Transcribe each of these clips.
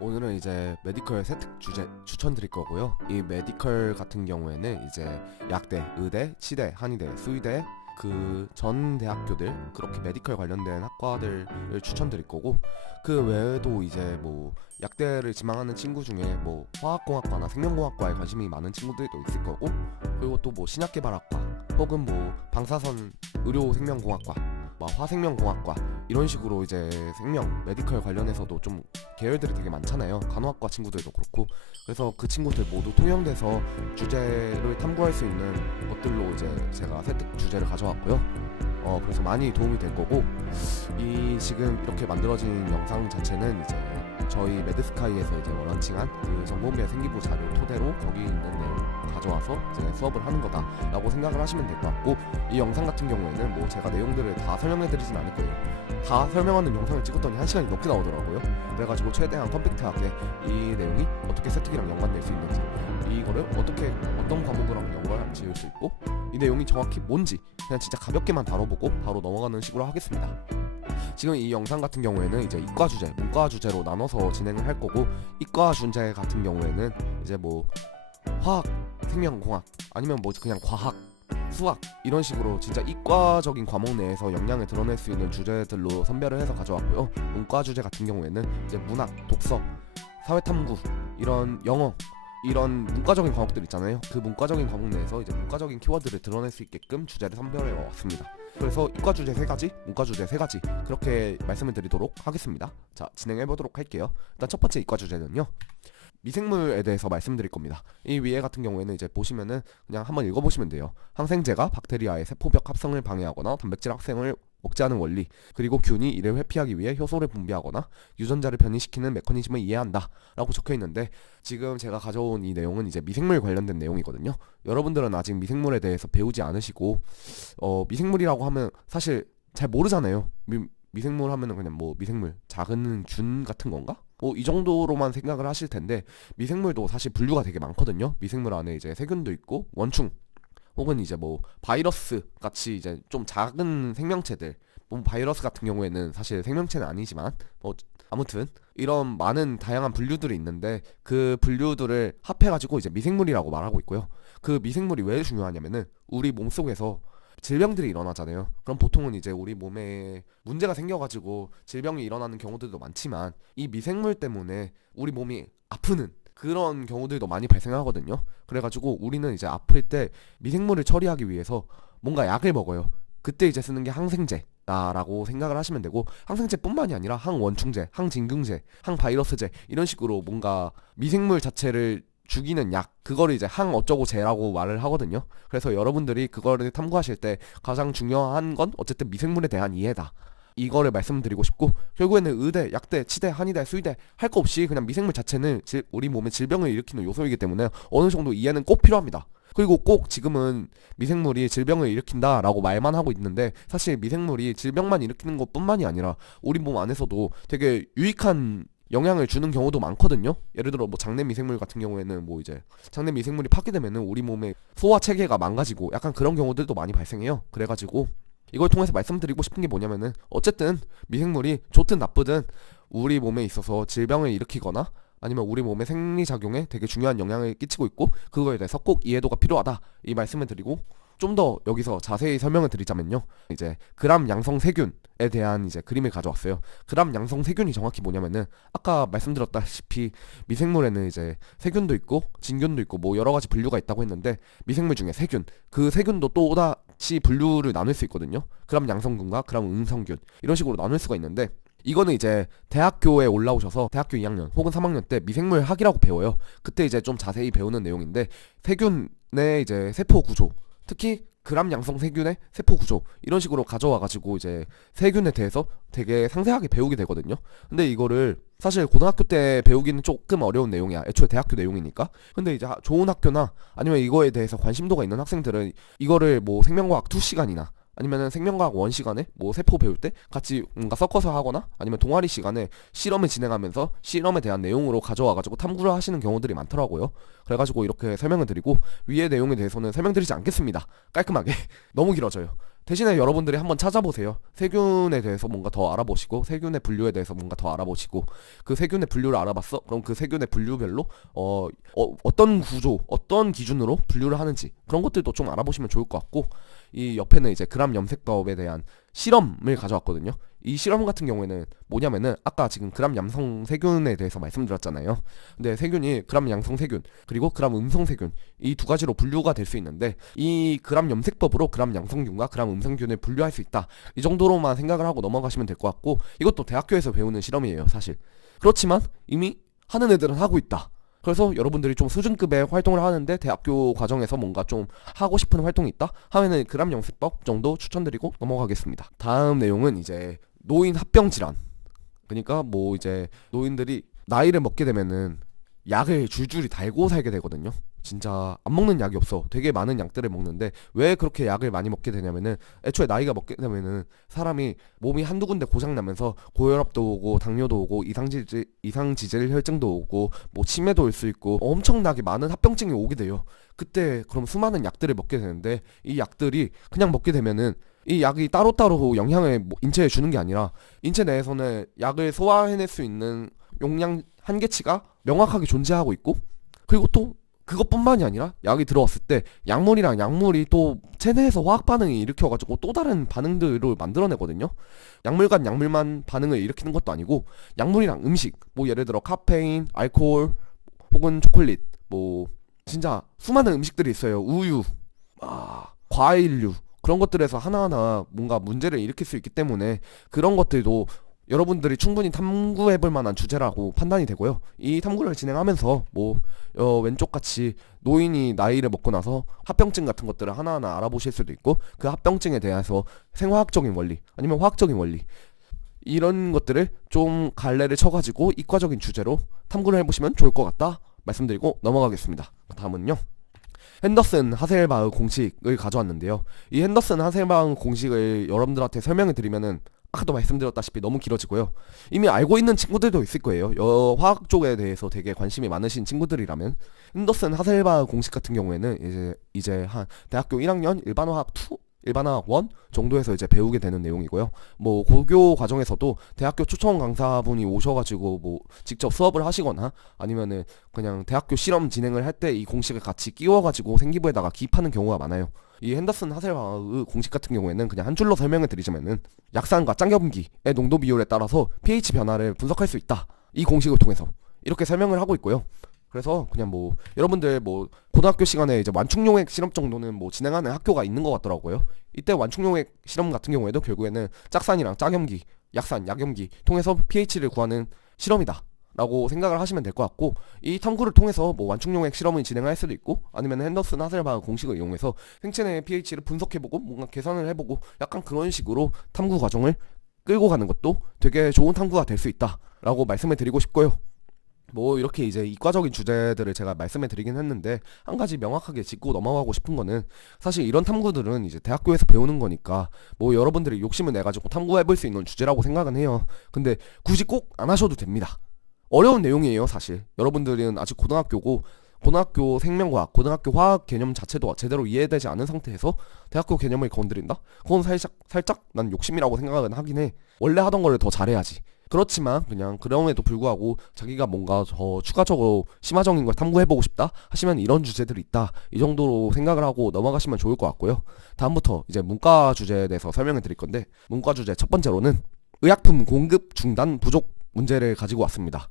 오늘은 이제 메디컬 세특 주제 추천드릴 거고요. 이 메디컬 같은 경우에는 이제 약대, 의대, 치대, 한의대, 수의대 그 전 대학교들 그렇게 메디컬 관련된 학과들을 추천드릴 거고, 그 외에도 이제 뭐 약대를 지망하는 친구 중에 뭐 화학공학과나 생명공학과에 관심이 많은 친구들도 있을 거고, 그리고 또 뭐 신약개발학과 혹은 뭐 방사선 의료생명공학과, 뭐 화생명공학과 이런 식으로 이제 생명, 메디컬 관련해서도 좀 계열들이 되게 많잖아요. 간호학과 친구들도 그렇고. 그래서 그 친구들 모두 통용돼서 주제를 탐구할 수 있는 것들로 이제 제가 세특 주제를 가져왔고요. 그래서 많이 도움이 될 거고, 이 지금 이렇게 만들어진 영상 자체는 이제 저희 매드스카이에서 이제 런칭한 그 정보미의 생기부 자료 토대로 거기 있는 내용 가져와서 이제 수업을 하는 거다라고 생각을 하시면 될 것 같고, 이 영상 같은 경우에는 뭐 제가 내용들을 다 설명해드리진 않을 거예요. 다 설명하는 영상을 찍었더니 1시간이 넘게 나오더라고요. 그래가지고 최대한 컴팩트하게 이 내용이 어떻게 세특이랑 연관될 수 있는지, 이거를 어떻게 어떤 과목이랑 연관을 지을 수 있고, 이 내용이 정확히 뭔지 그냥 진짜 가볍게만 다뤄보고 바로 넘어가는 식으로 하겠습니다. 지금 이 영상 같은 경우에는 이제 이과 주제, 문과 주제로 나눠서 진행을 할 거고, 이과 주제 같은 경우에는 이제 뭐 화학, 생명공학 아니면 뭐 그냥 과학, 수학 이런 식으로 진짜 이과적인 과목 내에서 역량을 드러낼 수 있는 주제들로 선별을 해서 가져왔고요. 문과 주제 같은 경우에는 이제 문학, 독서, 사회탐구, 이런 영어, 이런 문과적인 과목들 있잖아요. 그 문과적인 과목 내에서 이제 문과적인 키워드를 드러낼 수 있게끔 주제를 선별해 왔습니다. 그래서 이과 주제 3가지, 문과 주제 3가지 그렇게 말씀을 드리도록 하겠습니다. 자, 진행해 보도록 할게요. 일단 첫 번째 이과 주제는요, 미생물에 대해서 말씀드릴 겁니다. 이 위에 같은 경우에는 이제 보시면은 그냥 한번 읽어보시면 돼요. 항생제가 박테리아의 세포벽 합성을 방해하거나 단백질 합성을 억제하는 원리, 그리고 균이 이를 회피하기 위해 효소를 분비하거나 유전자를 변이시키는 메커니즘을 이해한다 라고 적혀있는데, 지금 제가 가져온 이 내용은 이제 미생물 관련된 내용이거든요. 여러분들은 아직 미생물에 대해서 배우지 않으시고, 미생물이라고 하면 사실 잘 모르잖아요. 미생물 하면은 그냥 뭐 미생물, 작은 균 같은 건가? 뭐 이 정도로만 생각을 하실 텐데, 미생물도 사실 분류가 되게 많거든요. 미생물 안에 이제 세균도 있고 원충, 혹은 이제 뭐 바이러스 같이 이제 좀 작은 생명체들, 뭐 바이러스 같은 경우에는 사실 생명체는 아니지만 뭐 아무튼 이런 많은 다양한 분류들이 있는데, 그 분류들을 합해가지고 이제 미생물이라고 말하고 있고요. 그 미생물이 왜 중요하냐면은 우리 몸속에서 질병들이 일어나잖아요. 그럼 보통은 이제 우리 몸에 문제가 생겨가지고 질병이 일어나는 경우들도 많지만, 이 미생물 때문에 우리 몸이 아프는 그런 경우들도 많이 발생하거든요. 그래가지고 우리는 이제 아플 때 미생물을 처리하기 위해서 뭔가 약을 먹어요. 그때 이제 쓰는 게 항생제라고 생각을 하시면 되고, 항생제뿐만이 아니라 항원충제, 항진균제, 항바이러스제 이런 식으로 뭔가 미생물 자체를 죽이는 약, 그거를 이제 항어쩌고제라고 말을 하거든요. 그래서 여러분들이 그거를 탐구하실 때 가장 중요한 건 어쨌든 미생물에 대한 이해다, 이거를 말씀드리고 싶고, 결국에는 의대, 약대, 치대, 한의대, 수의대 할 거 없이 그냥 미생물 자체는 우리 몸에 질병을 일으키는 요소이기 때문에 어느 정도 이해는 꼭 필요합니다. 그리고 꼭 지금은 미생물이 질병을 일으킨다 라고 말만 하고 있는데, 사실 미생물이 질병만 일으키는 것 뿐만이 아니라 우리 몸 안에서도 되게 유익한 영향을 주는 경우도 많거든요. 예를 들어 뭐 장내 미생물 같은 경우에는 뭐 이제 장내 미생물이 파괴되면은 우리 몸의 소화 체계가 망가지고 약간 그런 경우들도 많이 발생해요. 그래가지고 이걸 통해서 말씀드리고 싶은 게 뭐냐면은, 어쨌든 미생물이 좋든 나쁘든 우리 몸에 있어서 질병을 일으키거나 아니면 우리 몸의 생리작용에 되게 중요한 영향을 끼치고 있고, 그거에 대해서 꼭 이해도가 필요하다 이 말씀을 드리고, 좀 더 여기서 자세히 설명을 드리자면요, 이제 그람 양성 세균에 대한 이제 그림을 가져왔어요. 그람 양성 세균이 정확히 뭐냐면은, 아까 말씀드렸다시피 미생물에는 이제 세균도 있고 진균도 있고 뭐 여러 가지 분류가 있다고 했는데, 미생물 중에 세균, 그 세균도 또다시 분류를 나눌 수 있거든요. 그람 양성균과 그람 음성균 이런 식으로 나눌 수가 있는데, 이거는 이제 대학교에 올라오셔서 대학교 2학년 혹은 3학년 때 미생물학이라고 배워요. 그때 이제 좀 자세히 배우는 내용인데, 세균의 이제 세포 구조, 특히 그람 양성 세균의 세포 구조 이런 식으로 가져와가지고 이제 세균에 대해서 되게 상세하게 배우게 되거든요. 근데 이거를 사실 고등학교 때 배우기는 조금 어려운 내용이야. 애초에 대학교 내용이니까. 근데 이제 좋은 학교나 아니면 이거에 대해서 관심도가 있는 학생들은 이거를 뭐 생명과학 2시간이나 아니면은 생명과학 1시간에 뭐 세포 배울 때 같이 뭔가 섞어서 하거나, 아니면 동아리 시간에 실험을 진행하면서 실험에 대한 내용으로 가져와가지고 탐구를 하시는 경우들이 많더라고요. 그래가지고 이렇게 설명을 드리고, 위의 내용에 대해서는 설명드리지 않겠습니다. 깔끔하게 너무 길어져요. 대신에 여러분들이 한번 찾아보세요. 세균에 대해서 뭔가 더 알아보시고 세균의 분류에 대해서 뭔가 더 알아보시고 그 세균의 분류를 알아봤어? 그럼 그 세균의 분류별로 어떤 구조, 어떤 기준으로 분류를 하는지 그런 것들도 좀 알아보시면 좋을 것 같고 이 옆에는 이제 그람 염색법에 대한 실험을 가져왔거든요. 이 실험 같은 경우에는 뭐냐면은 아까 지금 그람 양성 세균에 대해서 말씀드렸잖아요. 근데 세균이 그람 양성 세균 그리고 그람 음성 세균 이 두 가지로 분류가 될 수 있는데 이 그람 염색법으로 그람 양성균과 그람 음성균을 분류할 수 있다. 이 정도로만 생각을 하고 넘어가시면 될 것 같고 이것도 대학교에서 배우는 실험이에요, 사실. 그렇지만 이미 하는 애들은 하고 있다. 그래서 여러분들이 좀 수준급의 활동을 하는데 대학교 과정에서 뭔가 좀 하고 싶은 활동이 있다 하면은 그람 염색법 정도 추천드리고 넘어가겠습니다. 다음 내용은 이제 노인 합병 질환. 그러니까 뭐 이제 노인들이 나이를 먹게 되면은 약을 줄줄이 달고 살게 되거든요. 진짜 안 먹는 약이 없어. 되게 많은 약들을 먹는데 왜 그렇게 약을 많이 먹게 되냐면은 애초에 나이가 먹게 되면은 사람이 몸이 한두 군데 고장 나면서 고혈압도 오고 당뇨도 오고 이상지질 혈증도 오고 뭐 치매도 올 수 있고 엄청나게 많은 합병증이 오게 돼요. 그때 그럼 수많은 약들을 먹게 되는데 이 약들이 그냥 먹게 되면은 이 약이 따로따로 영향을 인체에 주는 게 아니라 인체 내에서는 약을 소화해낼 수 있는 용량 한계치가 명확하게 존재하고 있고 그리고 또 그것뿐만이 아니라 약이 들어왔을 때 약물이랑 약물이 또 체내에서 화학 반응이 일으켜가지고 또 다른 반응들을 만들어내거든요. 약물간 약물만 반응을 일으키는 것도 아니고 약물이랑 음식 뭐 예를 들어 카페인, 알코올 혹은 초콜릿 뭐 진짜 수많은 음식들이 있어요. 우유, 과일류 그런 것들에서 하나하나 뭔가 문제를 일으킬 수 있기 때문에 그런 것들도 여러분들이 충분히 탐구해볼 만한 주제라고 판단이 되고요. 이 탐구를 진행하면서 뭐 왼쪽 같이 노인이 나이를 먹고 나서 합병증 같은 것들을 하나하나 알아보실 수도 있고 그 합병증에 대해서 생화학적인 원리 아니면 화학적인 원리 이런 것들을 좀 갈래를 쳐가지고 이과적인 주제로 탐구를 해보시면 좋을 것 같다 말씀드리고 넘어가겠습니다. 다음은요. 핸더슨 하셀바흐 공식을 가져왔는데요. 이 핸더슨 하셀바흐 공식을 여러분들한테 설명해 드리면은 아까도 말씀드렸다시피 너무 길어지고요. 이미 알고 있는 친구들도 있을 거예요. 화학 쪽에 대해서 되게 관심이 많으신 친구들이라면 핸더슨 하셀바흐 공식 같은 경우에는 이제 한 대학교 1학년 일반화학 2 일반화학 1 정도에서 이제 배우게 되는 내용이고요. 뭐 고교 과정에서도 대학교 초청 강사분이 오셔가지고 뭐 직접 수업을 하시거나 아니면은 그냥 대학교 실험 진행을 할 때 이 공식을 같이 끼워가지고 생기부에다가 기입하는 경우가 많아요. 이 핸더슨 하셀바흐 공식 같은 경우에는 그냥 한 줄로 설명을 드리자면은 약산과 짱염기의 농도 비율에 따라서 pH 변화를 분석할 수 있다. 이 공식을 통해서 이렇게 설명을 하고 있고요. 그래서 그냥 뭐 여러분들 뭐 고등학교 시간에 이제 완충용액 실험 정도는 뭐 진행하는 학교가 있는 것 같더라고요. 이때 완충용액 실험 같은 경우에도 결국에는 짝산이랑 짝염기, 약산, 약염기 통해서 pH를 구하는 실험이다 라고 생각을 하시면 될 것 같고 이 탐구를 통해서 뭐 완충용액 실험을 진행할 수도 있고 아니면 핸더슨 하셀바흐 공식을 이용해서 생체 내 pH를 분석해보고 뭔가 계산을 해보고 약간 그런 식으로 탐구 과정을 끌고 가는 것도 되게 좋은 탐구가 될 수 있다 라고 말씀을 드리고 싶고요. 뭐 이렇게 이제 이과적인 주제들을 제가 말씀해 드리긴 했는데 한 가지 명확하게 짚고 넘어가고 싶은 거는 사실 이런 탐구들은 이제 대학교에서 배우는 거니까 뭐 여러분들이 욕심을 내가지고 탐구해볼 수 있는 주제라고 생각은 해요. 근데 굳이 꼭 안 하셔도 됩니다. 어려운 내용이에요. 사실 여러분들은 아직 고등학교고 고등학교 생명과학, 고등학교 화학 개념 자체도 제대로 이해되지 않은 상태에서 대학교 개념을 건드린다? 그건 살짝 난 욕심이라고 생각은 하긴 해. 원래 하던 거를 더 잘해야지. 그렇지만 그냥 그럼에도 불구하고 자기가 뭔가 더 추가적으로 심화적인 걸 탐구해보고 싶다 하시면 이런 주제들이 있다 이 정도로 생각을 하고 넘어가시면 좋을 것 같고요. 다음부터 이제 문과 주제에 대해서 설명을 드릴 건데 문과 주제 첫 번째로는 의약품 공급 중단 부족 문제를 가지고 왔습니다.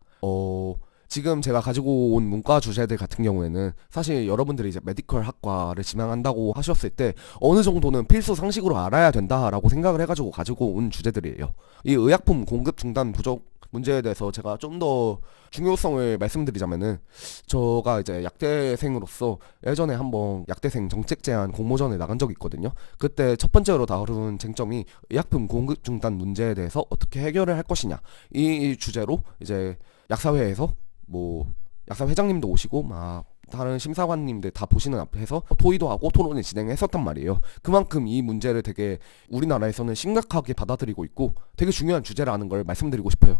지금 제가 가지고 온 문과 주제들 같은 경우에는 사실 여러분들이 이제 메디컬 학과를 진학한다고 하셨을 때 어느 정도는 필수 상식으로 알아야 된다라고 생각을 해가지고 가지고 온 주제들이에요. 이 의약품 공급 중단 부족 문제에 대해서 제가 좀 더 중요성을 말씀드리자면은 제가 이제 약대생으로서 예전에 한번 약대생 정책 제안 공모전에 나간 적이 있거든요. 그때 첫 번째로 다룬 쟁점이 의약품 공급 중단 문제에 대해서 어떻게 해결을 할 것이냐 이 주제로 이제 약사회에서 뭐 약사 회장님도 오시고 막 다른 심사관님들 다 보시는 앞에서 토의도 하고 토론을 진행했었단 말이에요. 그만큼 이 문제를 되게 우리나라에서는 심각하게 받아들이고 있고 되게 중요한 주제라는 걸 말씀드리고 싶어요.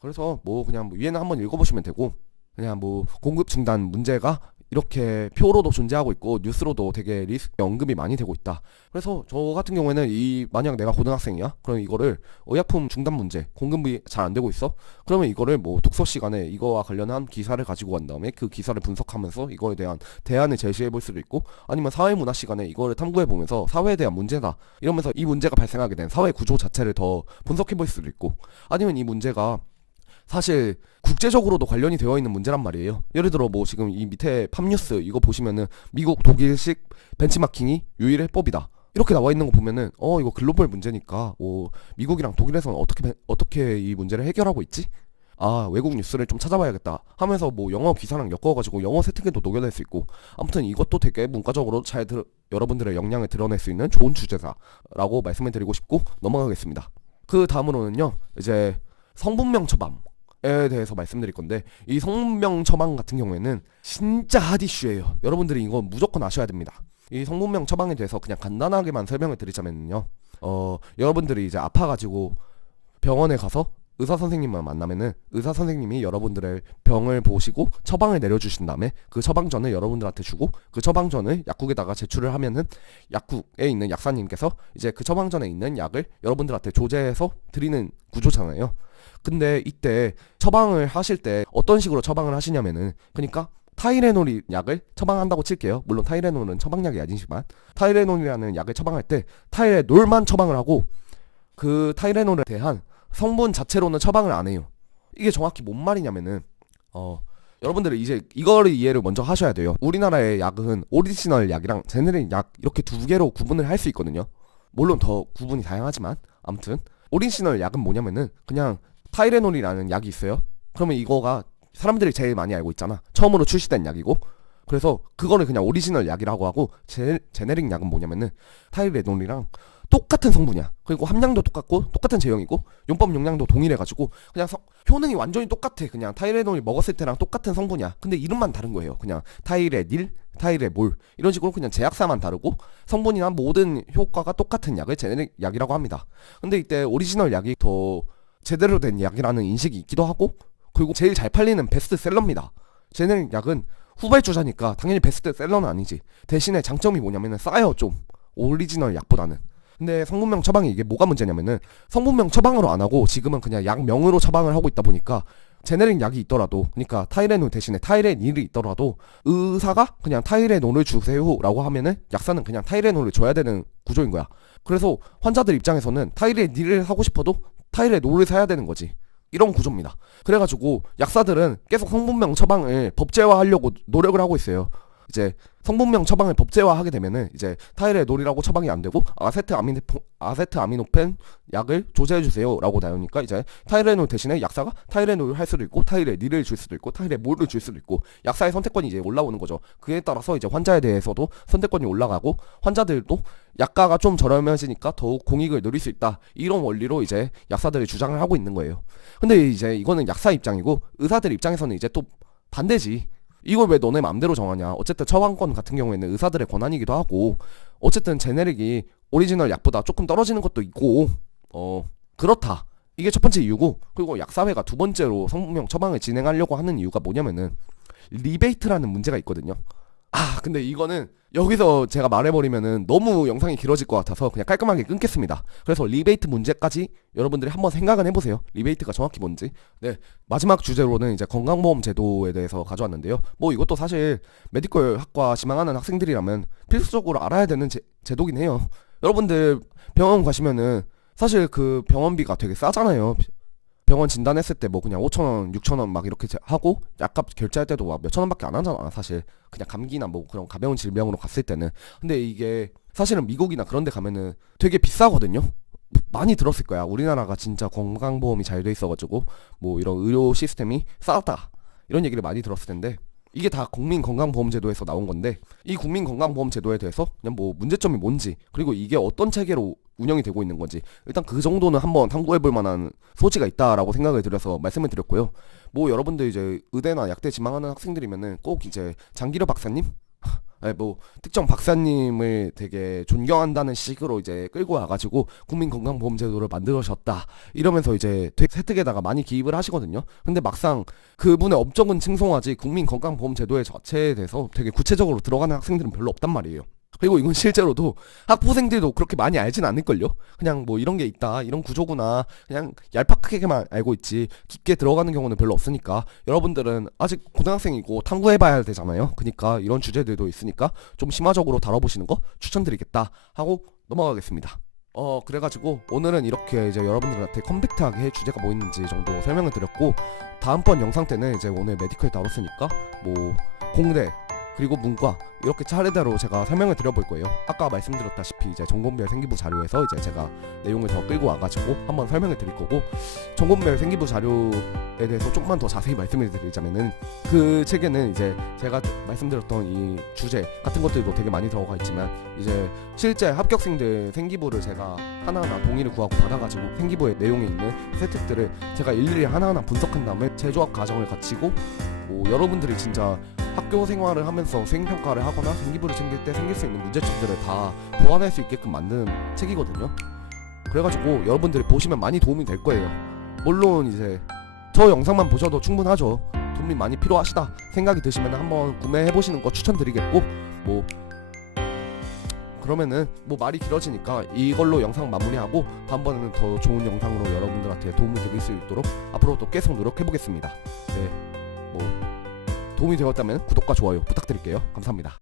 그래서 뭐 그냥 뭐 위에는 한번 읽어보시면 되고 그냥 뭐 공급 중단 문제가 이렇게 표로도 존재하고 있고 뉴스로도 되게 리스크 언급이 많이 되고 있다. 그래서 저 같은 경우에는 이 만약 내가 고등학생이야? 그럼 이거를 의약품 중단 문제, 공급이 잘 안 되고 있어? 그러면 이거를 뭐 독서 시간에 이거와 관련한 기사를 가지고 간 다음에 그 기사를 분석하면서 이거에 대한 대안을 제시해 볼 수도 있고, 아니면 사회문화 시간에 이거를 탐구해 보면서 사회에 대한 문제다 이러면서 이 문제가 발생하게 된 사회 구조 자체를 더 분석해 볼 수도 있고, 아니면 이 문제가 사실 국제적으로도 관련이 되어 있는 문제란 말이에요. 예를 들어 뭐 지금 이 밑에 팝뉴스 이거 보시면은 미국 독일식 벤치마킹이 유일 해법이다 이렇게 나와 있는 거 보면은 이거 글로벌 문제니까 미국이랑 독일에서는 어떻게 이 문제를 해결하고 있지? 아, 외국 뉴스를 좀 찾아봐야겠다 하면서 뭐 영어 기사랑 엮어가지고 영어 세특에도 녹여낼 수 있고, 아무튼 이것도 되게 문과적으로 여러분들의 역량을 드러낼 수 있는 좋은 주제다라고 말씀을 드리고 싶고 넘어가겠습니다. 그 다음으로는요, 이제 성분명 처방에 대해서 말씀드릴 건데, 이 성분명 처방 같은 경우에는 진짜 핫 이슈예요. 여러분들이 이거 무조건 아셔야 됩니다. 이 성분명 처방에 대해서 그냥 간단하게만 설명을 드리자면요, 여러분들이 이제 아파가지고 병원에 가서 의사 선생님만 만나면은 의사 선생님이 여러분들의 병을 보시고 처방을 내려주신 다음에 그 처방전을 여러분들한테 주고, 그 처방전을 약국에다가 제출을 하면은 약국에 있는 약사님께서 이제 그 처방전에 있는 약을 여러분들한테 조제해서 드리는 구조잖아요. 근데 이때 처방을 하실 때 어떤 식으로 처방을 하시냐면은, 그러니까 타이레놀 약을 처방한다고 칠게요. 물론 타이레놀은 처방약이 아니지만 타이레놀이라는 약을 처방할 때 타이레놀만 처방을 하고 그 타이레놀에 대한 성분 자체로는 처방을 안 해요. 이게 정확히 뭔 말이냐면은 여러분들이 이제 이거를 이해를 먼저 하셔야 돼요. 우리나라의 약은 오리지널 약이랑 제네릭 약 이렇게 두 개로 구분을 할 수 있거든요. 물론 더 구분이 다양하지만 아무튼 오리지널 약은 뭐냐면은 그냥 타이레놀이라는 약이 있어요. 그러면 이거가 사람들이 제일 많이 알고 있잖아. 처음으로 출시된 약이고, 그래서 그거를 그냥 오리지널 약이라고 하고, 제네릭 약은 뭐냐면은 타이레놀이랑 똑같은 성분이야. 그리고 함량도 똑같고 똑같은 제형이고 용법 용량도 동일해가지고 그냥 효능이 완전히 똑같아. 그냥 타이레놀이 먹었을 때랑 똑같은 성분이야. 근데 이름만 다른 거예요. 그냥 타이레닐, 타이레몰 이런 식으로 그냥 제약사만 다르고 성분이나 모든 효과가 똑같은 약을 제네릭 약이라고 합니다. 근데 이때 오리지널 약이 더 제대로 된 약이라는 인식이 있기도 하고, 그리고 제일 잘 팔리는 베스트셀러입니다. 제네릭 약은 후발주자니까 당연히 베스트셀러는 아니지. 대신에 장점이 뭐냐면은 싸요, 좀 오리지널 약보다는. 근데 성분명 처방이 이게 뭐가 문제냐면은, 성분명 처방으로 안 하고 지금은 그냥 약명으로 처방을 하고 있다 보니까 제네릭 약이 있더라도, 그러니까 타이레놀 대신에 타이레닐이 있더라도 의사가 그냥 타이레놀을 주세요라고 하면은 약사는 그냥 타이레놀을 줘야 되는 구조인 거야. 그래서 환자들 입장에서는 타이레닐을 사고 싶어도 타이레놀을 사야 되는 거지. 이런 구조입니다. 그래가지고 약사들은 계속 성분명 처방을 법제화하려고 노력을 하고 있어요. 이제 성분명 처방을 법제화하게 되면은 이제 타이레놀이라고 처방이 안 되고 아세트아미노펜 약을 조제해 주세요라고 나오니까 이제 타이레놀 대신에 약사가 타이레놀을 할 수도 있고 타이레닐을 줄 수도 있고 타이레몰을 줄 수도 있고, 약사의 선택권이 이제 올라오는 거죠. 그에 따라서 이제 환자에 대해서도 선택권이 올라가고 환자들도 약가가 좀 저렴해지니까 더욱 공익을 누릴 수 있다, 이런 원리로 이제 약사들이 주장을 하고 있는 거예요. 근데 이제 이거는 약사 입장이고 의사들 입장에서는 이제 또 반대지. 이걸 왜 너네 맘대로 정하냐. 어쨌든 처방권 같은 경우에는 의사들의 권한이기도 하고, 어쨌든 제네릭이 오리지널 약보다 조금 떨어지는 것도 있고 그렇다. 이게 첫 번째 이유고, 그리고 약사회가 두 번째로 성분명 처방을 진행하려고 하는 이유가 뭐냐면은 리베이트라는 문제가 있거든요. 근데 이거는 여기서 제가 말해버리면은 너무 영상이 길어질 것 같아서 그냥 깔끔하게 끊겠습니다. 그래서 리베이트 문제까지 여러분들이 한번 생각은 해보세요. 리베이트가 정확히 뭔지. 네, 마지막 주제로는 이제 건강보험 제도에 대해서 가져왔는데요. 뭐 이것도 사실 메디컬 학과 지망하는 학생들이라면 필수적으로 알아야 되는 제도긴 해요. 여러분들 병원 가시면은 사실 그 병원비가 되게 싸잖아요. 병원 진단했을 때 뭐 그냥 5,000원, 6,000원 막 이렇게 하고 약값 결제할 때도 막 몇천 원밖에 안 하잖아, 사실. 그냥 감기나 뭐 그런 가벼운 질병으로 갔을 때는. 근데 이게 사실은 미국이나 그런 데 가면은 되게 비싸거든요. 많이 들었을 거야. 우리나라가 진짜 건강보험이 잘 돼 있어가지고 뭐 이런 의료 시스템이 싸다 이런 얘기를 많이 들었을 텐데, 이게 다 국민건강보험제도에서 나온 건데, 이 국민건강보험제도에 대해서 그냥 뭐 문제점이 뭔지, 그리고 이게 어떤 체계로 운영이 되고 있는 건지 일단 그 정도는 한번 탐구해볼 만한 소지가 있다라고 생각을 드려서 말씀을 드렸고요. 뭐 여러분들 이제 의대나 약대 지망하는 학생들이면은 꼭 이제 장기려 박사님 아니 뭐 특정 박사님을 되게 존경한다는 식으로 이제 끌고 와가지고 국민건강보험제도를 만들어졌다 이러면서 이제 되게 세특에다가 많이 기입을 하시거든요. 근데 막상 그분의 업적은 칭송하지 국민건강보험제도의 자체에 대해서 되게 구체적으로 들어가는 학생들은 별로 없단 말이에요. 그리고 이건 실제로도 학부생들도 그렇게 많이 알진 않을걸요? 그냥 뭐 이런 게 있다, 이런 구조구나, 그냥 얄팍하게만 알고 있지, 깊게 들어가는 경우는 별로 없으니까, 여러분들은 아직 고등학생이고 탐구해봐야 되잖아요. 그니까 이런 주제들도 있으니까 좀 심화적으로 다뤄보시는 거 추천드리겠다 하고 넘어가겠습니다. 그래가지고 오늘은 이렇게 이제 여러분들한테 컴팩트하게 주제가 뭐 있는지 정도 설명을 드렸고, 다음번 영상 때는 이제 오늘 메디컬 다뤘으니까 뭐 공대 그리고 문과 이렇게 차례대로 제가 설명을 드려볼 거예요. 아까 말씀드렸다시피 이제 전공별 생기부 자료에서 이제 제가 내용을 더 끌고 와가지고 한번 설명을 드릴 거고, 전공별 생기부 자료에 대해서 조금만 더 자세히 말씀을 드리자면은 그 책에는 이제 제가 말씀드렸던 이 주제 같은 것들도 되게 많이 들어가 있지만, 이제 실제 합격생들 생기부를 제가 하나하나 동의를 구하고 받아가지고 생기부의 내용에 있는 세특들을 제가 일일이 하나하나 분석한 다음에 재조합 과정을 거치고, 뭐 여러분들이 진짜 학교 생활을 하면서 수행평가를 하거나 생기부를 챙길 때 생길 수 있는 문제점들을 다 보완할 수 있게끔 만든 책이거든요. 그래가지고 여러분들이 보시면 많이 도움이 될 거예요. 물론 이제 저 영상만 보셔도 충분하죠. 도움이 많이 필요하시다 생각이 드시면 한번 구매해보시는 거 추천드리겠고, 뭐 그러면은 뭐 말이 길어지니까 이걸로 영상 마무리하고 다음번에는 더 좋은 영상으로 여러분들한테 도움을 드릴 수 있도록 앞으로도 계속 노력해보겠습니다. 네, 뭐 도움이 되었다면 구독과 좋아요 부탁드릴게요. 감사합니다.